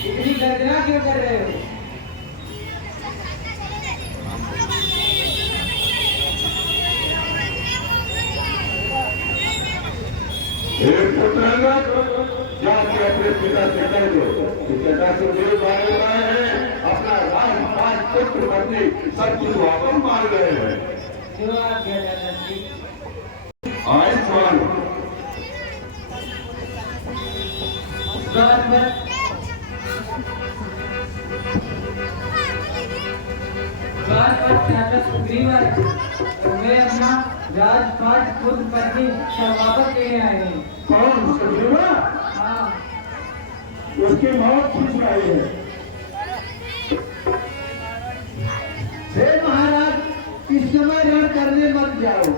इतनी गर्जना क्यों कर रहे हो? जाके अपने पिता से कह दो कि पिता से मेरे बारे में है अपना राजपाट पुत्र पत्नी सब कुछ वापस मांग रहे हैं। क्यों आप क्या जानते हैं? आयुष्मान वे अपना राजपाट खुद पत्नी वापस लेने आए हैं। कौन सुग्रीवा? हाँ, उसकी मौत खुश आई है। हे महाराज, इस समय रण करने मत जाओ।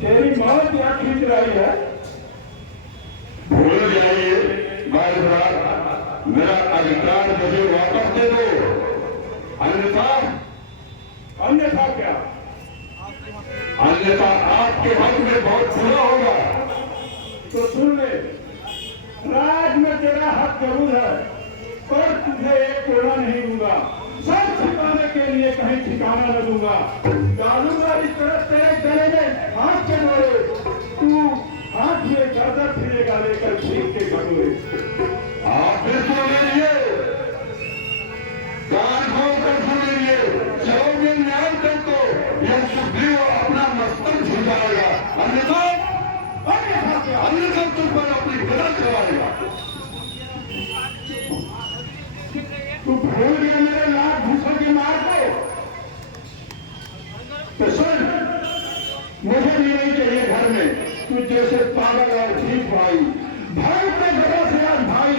तेरी मौत क्या खींच रही है? भूल जाइए महाराज, मेरा अधिकार मुझे वापस दे दो, अन्यथा अन्यथा क्या? अन्यथा आपके हक में बहुत बुरा होगा। तो सुन ले, राज में तेरा हक जरूर है, पर तुझे एक कोड़ा नहीं दूंगा। सब ठिकाने के लिए कहीं ठिकाना न दूंगा। डालूंगा इस तरफ तेरे गले में हाथ के मारे, तू हाथ में गर्दन फिरेगा लेकर छीन के कटोरे। आप फिर सुन लीजिए, कान खोल कर सुन लीजिए, चलोगे न्याय तक तो यह सुग्रीव अपना मस्तक झुकाएगा, अन्यथा अन्यथा तुम पर अपनी गलत करवाएगा। तू भूल गया मेरे लाख भूसों की मार को? तो सुन, मुझे भी नहीं चाहिए घर में तू जैसे पागल और ठीक भाई। भाई के घरों से आज भाई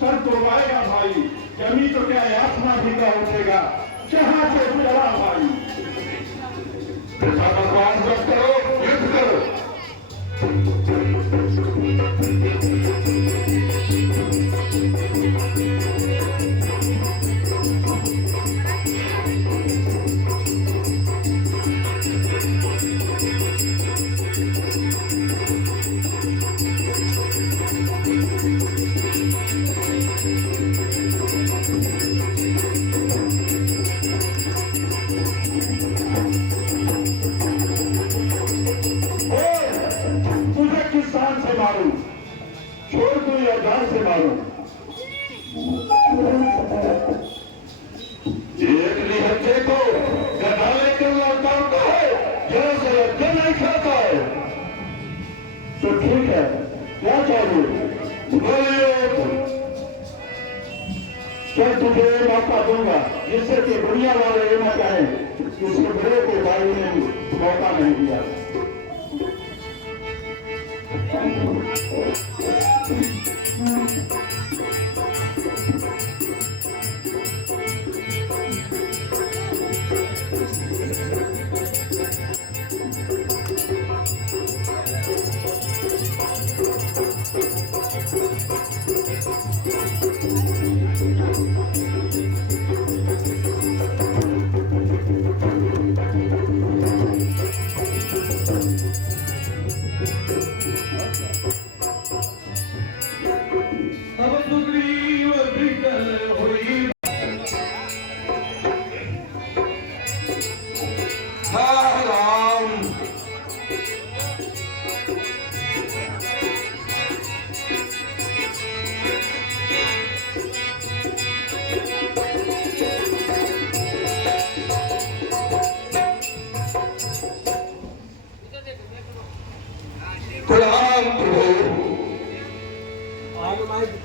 सर तोड़वाएगा भाई, जमी तो क्या आसमां भी का उठेगा, जहां से चला भाई। ऐसा बकवास मत करो, युद्ध करो। मारूं, छोड़ दूं या जान से मारूं? एक निहत्थे को गधा लेकर लौटा है, जैसे लड़के नहीं खाता है। तो ठीक है, क्या चाहिए बोलिए। क्या तुझे मौका दूंगा जिससे कि दुनिया वाले ये न कहें कि उसके बड़े के भाई ने मौका नहीं दिया।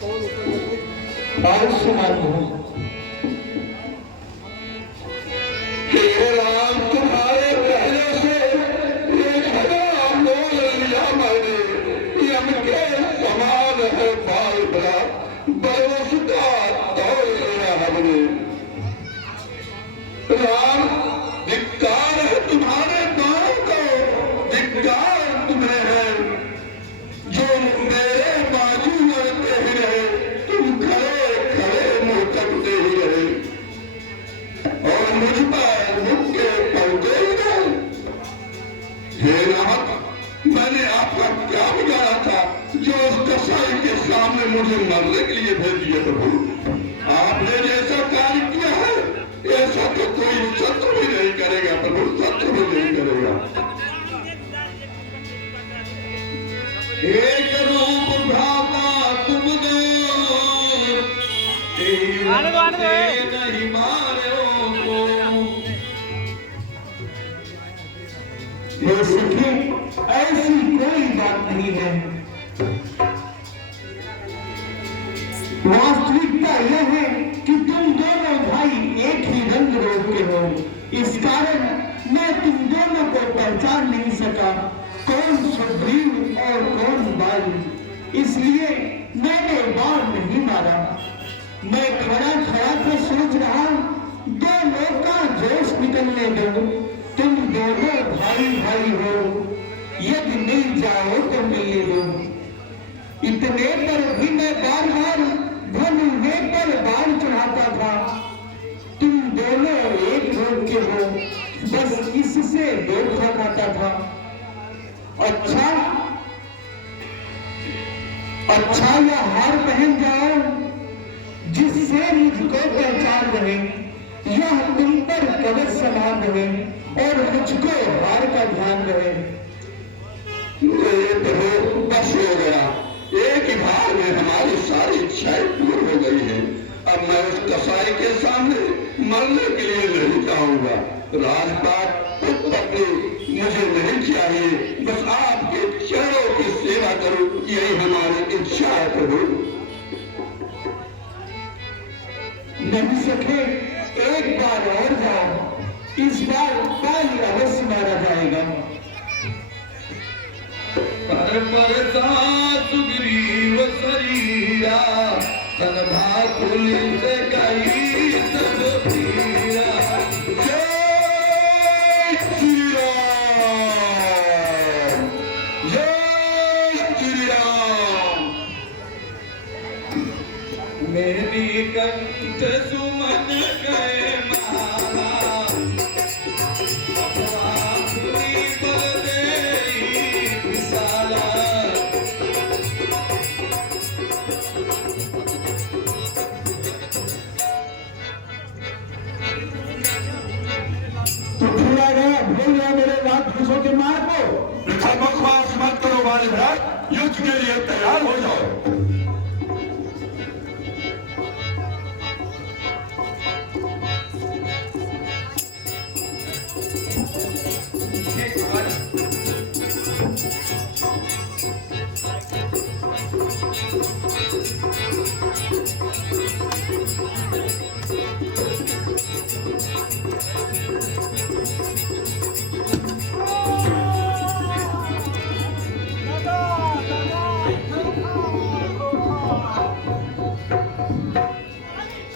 कौन और सुनाते हैं। हे राम तुम्हारे पहले से एक हज़ार बोल लिया मैंने, यम के समान है बाल बड़ा बरसता तोड़ लिया हमने। राम धिक्कार है तुम्हारे दांव को, धिक्कार तुम्हें है जो मेरे बाजू लड़ते ही रहे, तुम खड़े खड़े मुंह तकते ही रहे और मुझ पर मुख के पलटे ही रहे। हे राम मैंने आपका क्या बिगाड़ा था जो उस कसाई के सामने मुझे मरने के लिए भेज दिया प्रभु। आपने जैसा कार्य किया है ऐसा तो कोई शत्रु भी नहीं करेगा प्रभु, शत्रु भी नहीं करेगा। एक रूप भ्राता तुम दो, नहीं मारे को। ये सखी ऐसी कोई बात नहीं है। वास्तविकता यह है कि तुम दोनों भाई एक ही रंग रोग के हो। इस कारण मैं तुम दोनों को पहचान नहीं सका, कौन सुग्रीव और कौन बाली। इसलिए मैंने बाण नहीं मारा। मैं खड़ा खड़ा तो सोच रहा दोनों का जोश निकलने दो, तुम दोनों भाई भाई हो, यदि मिल जाओ तो मिलने दो। इतने पर भी मैं बार बार धनुहे पर बाण चढ़ाता था। तुम दोनों एक रोग के हो, बस इससे धोखा खाता था। अच्छा यह हार पहन जाओ जिससे मुझको पहचान रहे, यह तुम पर कवच समान रहे और मुझको हार का ध्यान रहे। बस हो गया, एक ही बार में हमारी सारी इच्छाएं पूर्ण हो गई है। अब मैं उस कसाई के सामने मरने के लिए नहीं चाहूंगा। राजपाट पत्नी मुझे नहीं चाहिए, बस आपके चरणों की सेवा करूं, यही हमारी इच्छा है प्रभु। नहीं सके एक बार और जाओ, इस बार काली अवश्य मारा जाएगा। सुग्रीव शरीरा तन भाकुली से गई सब पीरा। जय श्री राम, जय श्री राम। मेरी कंठ सुमन गए माला, भाकुली पर तेरी विशाला। तो छुड़ा गया, भूल गया मेरे राक्षसों के मार को। बकवास मत करो बाली भ्रात, युद्ध के लिए तैयार हो जाओ।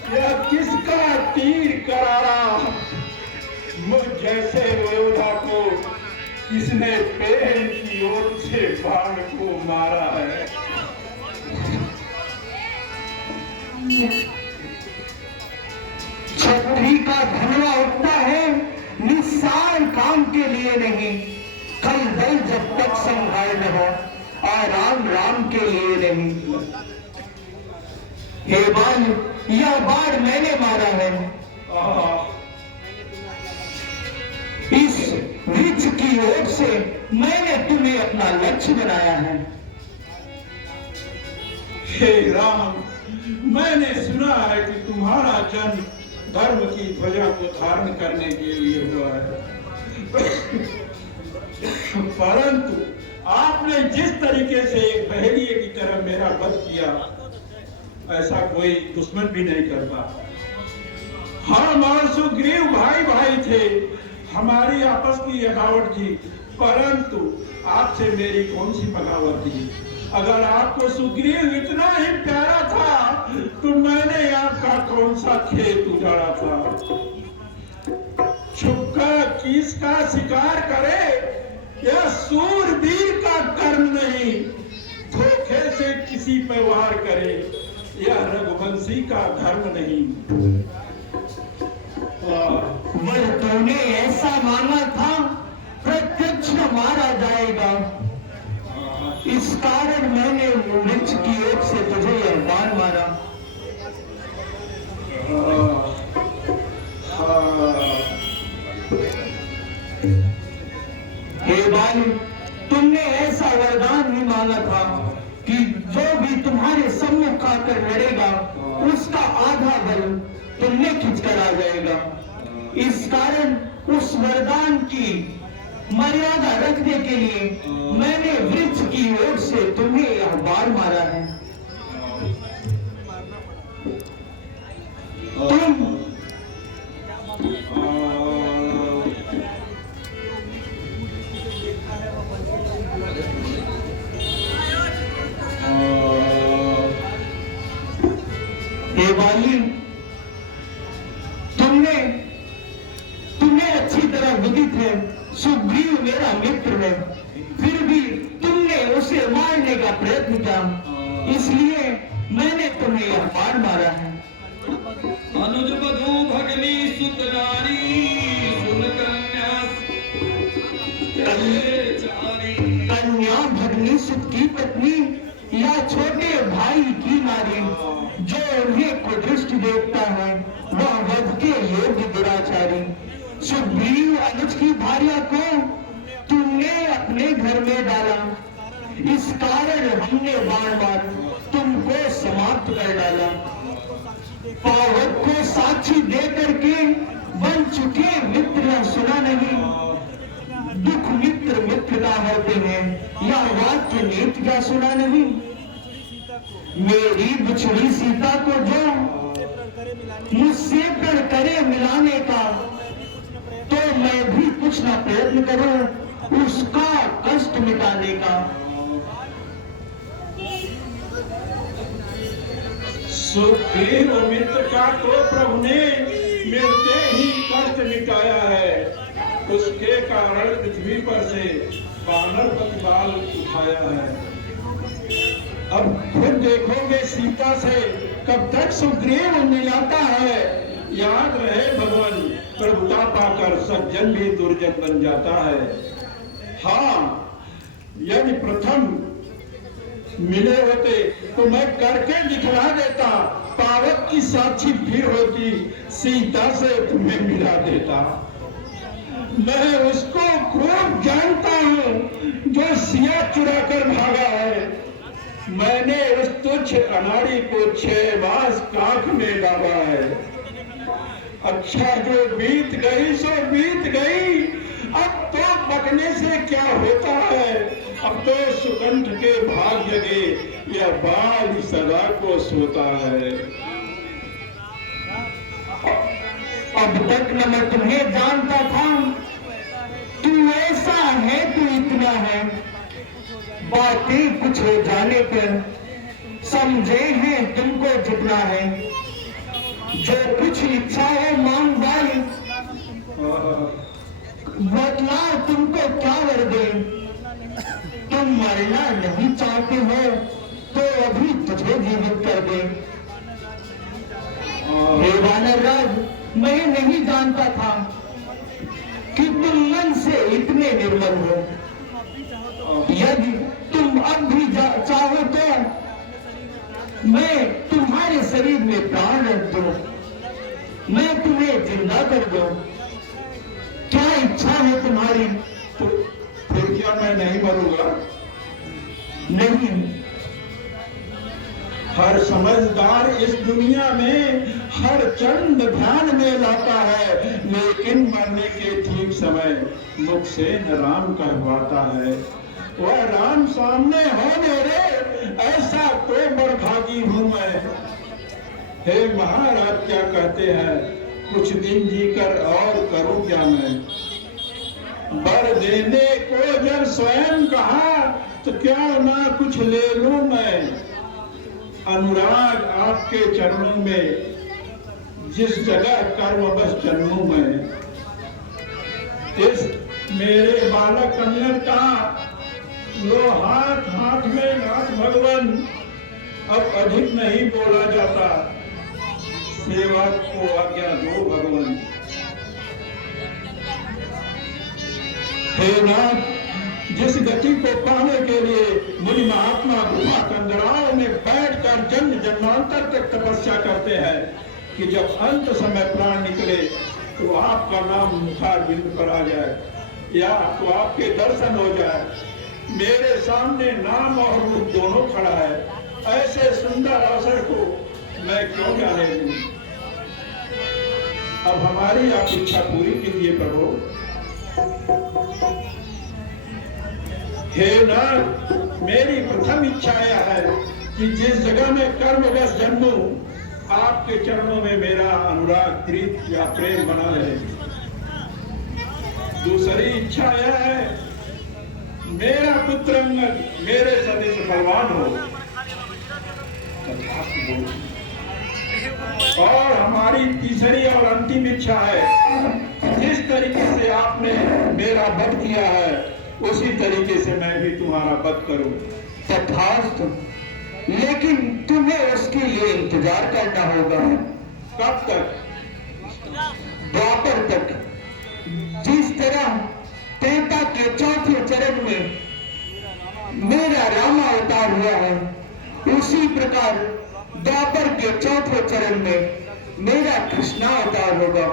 यह किसका तीर करारा, मुझ जैसे योद्धा को किसने प्रेम की ओर से बाण को मारा है। छतरी का धनवा उठता है निस्सार काम के लिए नहीं, कल बल जब तक संभाल न हो, आराम राम के लिए नहीं। हे बाल, यह बाण मैंने मारा है। इस वृक्ष की ओर से मैंने तुम्हें अपना लक्ष्य बनाया है। हे राम, मैंने सुना है कि तुम्हारा जन्म धर्म की ध्वजा को धारण करने के लिए हुआ है, परंतु आपने जिस तरीके से एक बहेलिए की तरह मेरा वध किया, ऐसा कोई दुश्मन भी नहीं करता। हम और सुग्रीव भाई भाई थे, हमारी आपस की अदावत थी, परंतु आपसे मेरी कौन सी बगावत थी। अगर आपको सुग्रीव इतना ही प्यारा था तो मैंने आपका कौन सा खेत उजाड़ा था। छुपकर किसका शिकार करे यह सूरवीर का कर्म नहीं, धोखे से किसी पर वार करे यह रघुवंशी का धर्म नहीं। वह तूने ऐसा माना था प्रत्यक्ष मारा जाएगा, इस कारण मैंने वृक्ष की ओर से तुझे यह बाण मारा। हे बाली, तुमने ऐसा वरदान ही माना था कि जो भी तुम्हारे सम्मुख आकर लड़ेगा उसका आधा बल तुमने खींचकर आ जाएगा। इस कारण उस वरदान की मर्यादा रखने के लिए मैंने वृक्ष की ओर से तुम्हें यह बाण मारा है। तुम हे बाली, तुम्हें अच्छी तरह विदित है सुग्रीव मेरा मित्र है, फिर भी तुमने उसे मारने का प्रयत्न किया, इसलिए मैंने तुम्हें यह बाण मारा है। अनुज बधू भगनी सुत नारी सुन कन्या भगनी सुत की पत्नी या छोटे भाई की नारी जो उन्हें कुदृष्ट देखता है वह वध के योग्य दुराचारी। सुग्रीव अनुज की भार्या को तुमने अपने घर में डाला, इस कारण हमने बाण मार तुमको समाप्त कर डाला। पावक को साक्षी दे करके बन चुके मित्र सुना नहीं, दुख मित्र मित्र का होते हैं या वाक्य नीति का सुना नहीं। मेरी बिछड़ी सीता को जो मुझसे प्रण करे मिलाने का, तो मैं भी कुछ ना प्रयत्न करूं उसका कष्ट मिटाने का। सुग्रीव मित्र का तो प्रभु ने मिलते ही कष्ट मिटाया है, उसके कारण पृथ्वी पर से वानर प्रतिपाल उठाया है। अब खुद देखोगे सीता से कब तक सुग्रीव मिलाता है। याद रहे भगवान, प्रभुता पाकर सज्जन भी दुर्जन बन जाता है। हाँ, यदि प्रथम मिले होते तो मैं करके दिखला देता, पावक की साक्षी फिर होती, सीता से तुम्हें मिला देता। मैं उसको खूब जानता हूँ जो सिया चुरा कर भागा है। मैंने उस तुच्छ अनाड़ी को 6 मास काख में डाला है। अच्छा, जो बीत गई सो बीत गई, अब तो बकने से क्या होता है। अब तो सुकंठ के भाग जगे यह बाल सदा को सोता है। अब तक न मैं तुम्हें जानता था, तू ऐसा है तू इतना है, बातें कुछ हो जाने पर समझे हैं तुमको जितना है। जो कुछ इच्छा हो मांग वाली, बतला तुमको क्या वर दे। तुम मरना नहीं चाहते हो तो अभी तुझे जीवित कर दे। हे वानर राज, मैं नहीं जानता था कि तुम मन से इतने निर्मल हो। यदि तुम अब भी चाहो तो मैं तुम्हारे शरीर में प्राण रख दूं, मैं तुम्हें जिंदा कर दूं। क्या इच्छा है तुम्हारी? तो फिर क्या मैं नहीं मरूंगा? नहीं। हर समझदार इस दुनिया में हर चंद ध्यान में लाता है, लेकिन मरने के ठीक समय मुख से न राम कहवाता है। वह राम सामने हो मेरे, ऐसा तो बड़भागी हूं मैं। हे महाराज क्या कहते हैं, कुछ दिन जीकर और करूं क्या मैं। वर देने को जब स्वयं कहा तो क्या ना कुछ ले लूं मैं। अनुराग आपके चरणों में जिस जगह कर्मवश जन्मूं मैं। इस मेरे बालक कन्या का लो हाथ हाथ में नाथ भगवान, अब अधिक नहीं बोला जाता, सेवक को आज्ञा दो भगवान। हे नाथ, जिस गति को पाने के लिए मुनि महात्मा गुफा कंदराओं में बैठकर जन्म जन्मांतर तक तपस्या करते हैं कि जब अंत समय प्राण निकले तो आपका नाम मुखार बिंद पर आ जाए या तो आपके दर्शन हो जाए। मेरे सामने नाम और रूप दोनों खड़ा है, ऐसे सुंदर अवसर को मैं क्यों जाने दूं। अब हमारी आप इच्छा पूरी कीजिए प्रभु। हे नाथ, मेरी प्रथम इच्छा यह है कि जिस जगह में कर्मवश जन्मूं, आपके चरणों में मेरा अनुराग प्रीत या प्रेम बना रहे। दूसरी इच्छा यह है मेरा पुत्र अंगद मेरे सदृश बलवान हो। और हमारी तीसरी और अंतिम इच्छा है जिस तरीके से आपने मेरा वध किया है उसी तरीके से मैं भी तुम्हारा वध करूं। तथास्तु, लेकिन तुम्हें उसके लिए इंतजार करना होगा। कब तक? द्वापर तक। जिस तरह त्रेता के चौथे चरण में मेरा राम अवतार हुआ है, उसी प्रकार द्वापर के चौथे चरण में मेरा कृष्णा अवतार होगा।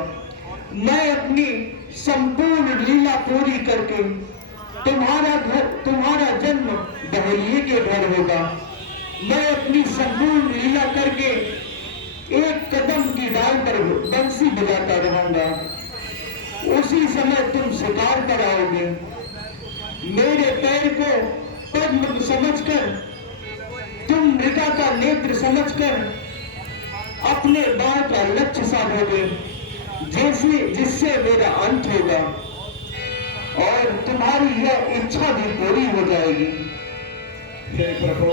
मैं अपनी संपूर्ण लीला पूरी करके तुम्हारा जन्म दहलिए के घर होगा। मैं अपनी संपूर्ण लीला करके एक कदम की डाल पर बंसी बजाता रहूंगा। उसी समय तुम शिकार पर आओगे। मेरे पैर को पद्म समझकर, तुम मृगा का नेत्र समझकर अपने बाण का लक्ष्य साधोगे, जिससे मेरा अंत होगा और तुम्हारी यह इच्छा भी पूरी हो जाएगी। हे प्रभु,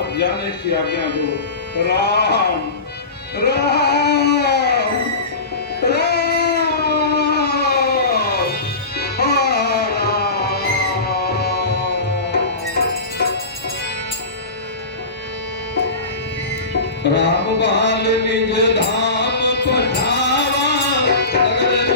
अब जाने की आज्ञा दो। राम राम राम राम बाल निज धाम पठावा, अगर